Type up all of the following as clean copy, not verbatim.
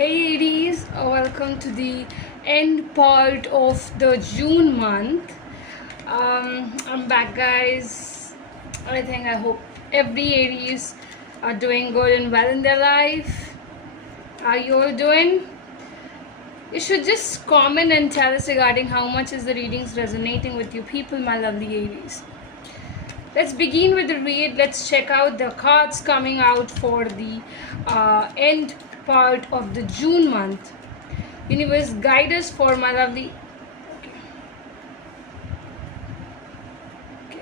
Hey Aries, welcome to the end part of the June month. I'm back, guys. I hope every Aries are doing good and well in their life. Are you all doing? You should just comment and tell us regarding how much is the readings resonating with you people, my lovely Aries. Let's begin with the read. Let's check out the cards coming out for the end part of the June month. Universe, guide us for my lovely. Okay.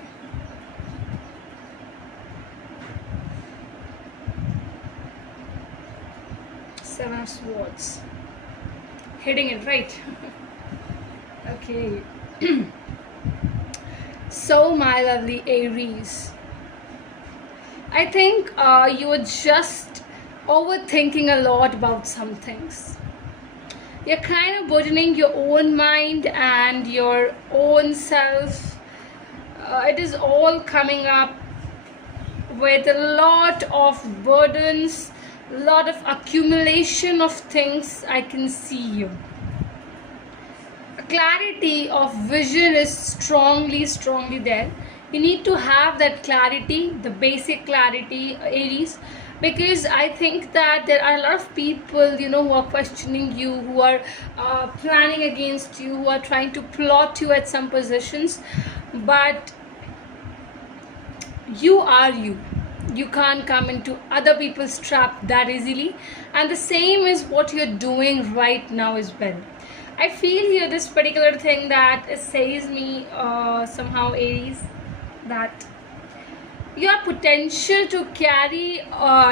Seven of Swords. Hitting it right. Okay. So, my lovely Aries, I think you're just overthinking a lot about some things. You're kind of burdening your own mind and your own self. It is all coming up with a lot of burdens, a lot of accumulation of things. I can see you. Clarity of vision is strongly there. You need to have that clarity, the basic clarity, Aries, because I think that there are a lot of people, who are questioning you, who are planning against you, who are trying to plot you at some positions, but you are you. You can't come into other people's trap that easily, and the same is what you're doing right now as well. I feel here this particular thing that says me somehow, Aries, that your potential to carry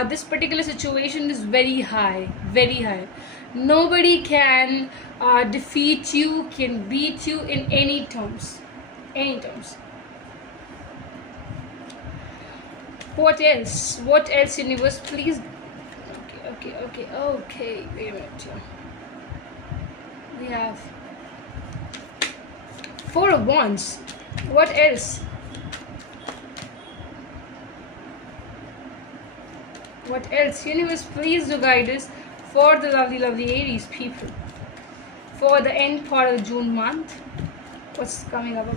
this particular situation is very high, very high. Nobody can defeat you, can beat you in any terms, any terms. What else? What else, universe? Please. Okay. Wait a minute here. We have Four of Wands. What else? What else? Universe, please do guide us for the lovely Aries people. For the end part of the June month. What's coming up?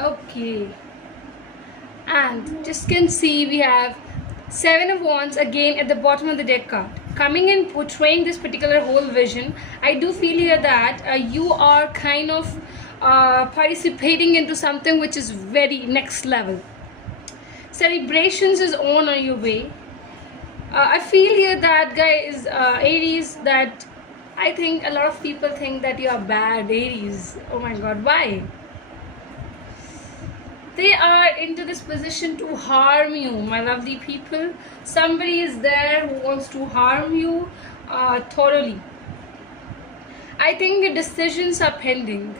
Okay. And just can see we have Seven of Wands again at the bottom of the deck card, coming in portraying this particular whole vision. I do feel here that you are kind of participating into something which is very next level. Celebrations is on your way. I feel here that, guys, Aries, that I think a lot of people think that you are bad, Aries. Oh my god, why? They are into this position to harm you, my lovely people. Somebody is there who wants to harm you thoroughly. I think the decisions are pending.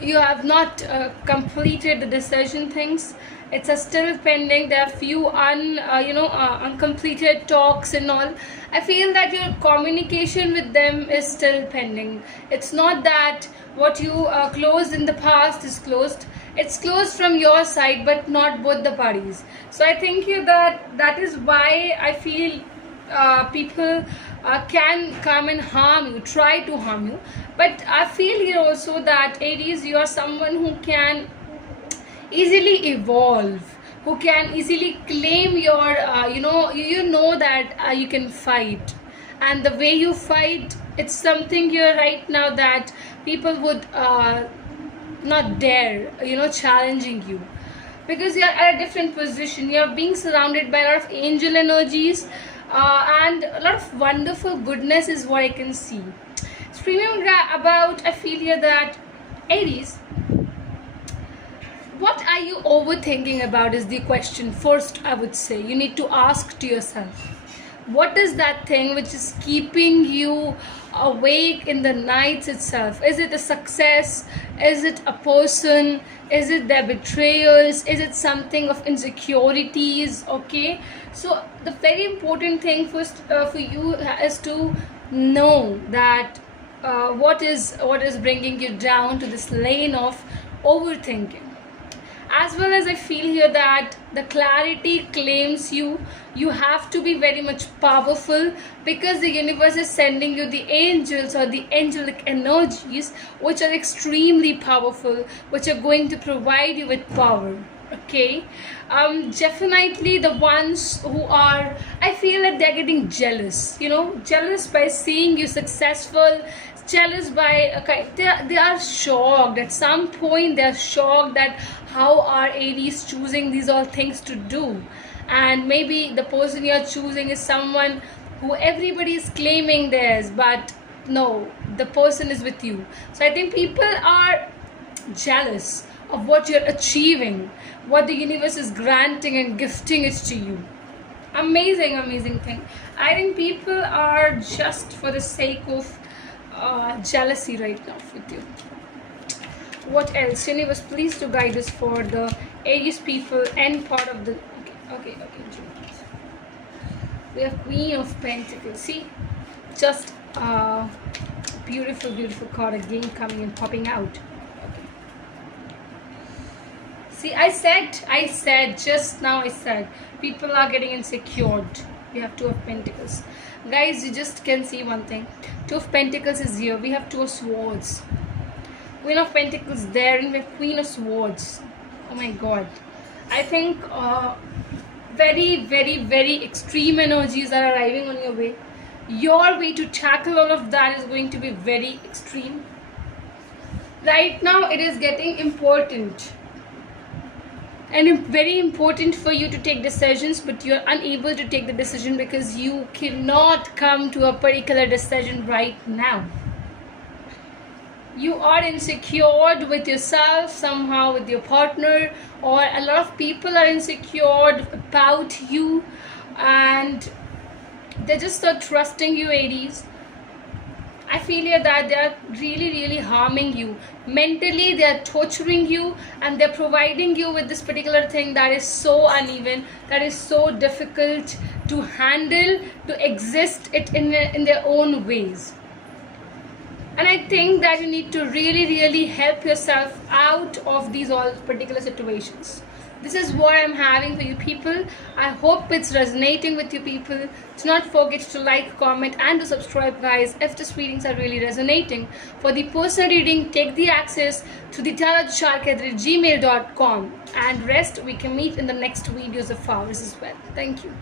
You have not completed the decision things. It's still pending. There are few uncompleted talks and all. I feel that your communication with them is still pending. It's not that what you closed in the past is closed. It's closed from your side, but not both the parties. So I think that is why I feel people can come and harm you, try to harm you. But I feel here also that, Aries, you are someone who can easily evolve, who can easily claim your you know that you can fight, and the way you fight, it's something here right now that people would not dare challenging you, because you're at a different position. You're being surrounded by a lot of angel energies and a lot of wonderful goodness is what I can see. Screaming about, I feel here that, Aries, what are you overthinking about is the question. First, I would say you need to ask to yourself, what is that thing which is keeping you awake in the nights itself? Is it a success? Is it a person? Is it their betrayals? Is it something of insecurities? Okay, so the very important thing first for you is to know that what is bringing you down to this lane of overthinking. As well as I feel here that the clarity claims you have to be very much powerful, because the universe is sending you the angels or the angelic energies which are extremely powerful, which are going to provide you with power. Okay, definitely the ones who are, I feel that they're getting jealous, jealous by seeing you successful, jealous by, okay, they are shocked at some point. They are shocked that how are Aries choosing these all things to do, and maybe the person you are choosing is someone who everybody is claiming theirs, but no, the person is with you. So I think people are jealous of what you're achieving, what the universe is granting and gifting it to you. Amazing, amazing thing. I think people are just for the sake of jealousy right now with you. What else? Universe, please to guide us for the Aries people and part of the. Okay. We have Queen of Pentacles. See, just beautiful, beautiful card again coming and popping out. See, I said just now, I said people are getting insecure. We have Two of Pentacles. Guys, you just can see one thing. Two of Pentacles is here. We have Two of Swords. Queen of Pentacles there, and we have Queen of Swords. Oh my God. I think very, very, very extreme energies are arriving on your way. Your way to tackle all of that is going to be very extreme. Right now, it is getting important. And very important for you to take decisions, but you're unable to take the decision because you cannot come to a particular decision right now. You are insecure with yourself, somehow with your partner, or a lot of people are insecure about you, and they just start trusting you, Aries. I feel here that they are really, really harming you. Mentally, they are torturing you, and they're providing you with this particular thing that is so uneven, that is so difficult to handle, to exist it in their own ways. And I think that you need to really, really help yourself out of these all particular situations. This is what I'm having for you people. I hope it's resonating with you people. Do not forget to like, comment and to subscribe, guys, if these readings are really resonating. For the personal reading, take the access to the tarotshark@gmail.com, and rest we can meet in the next videos of ours as well. Thank you.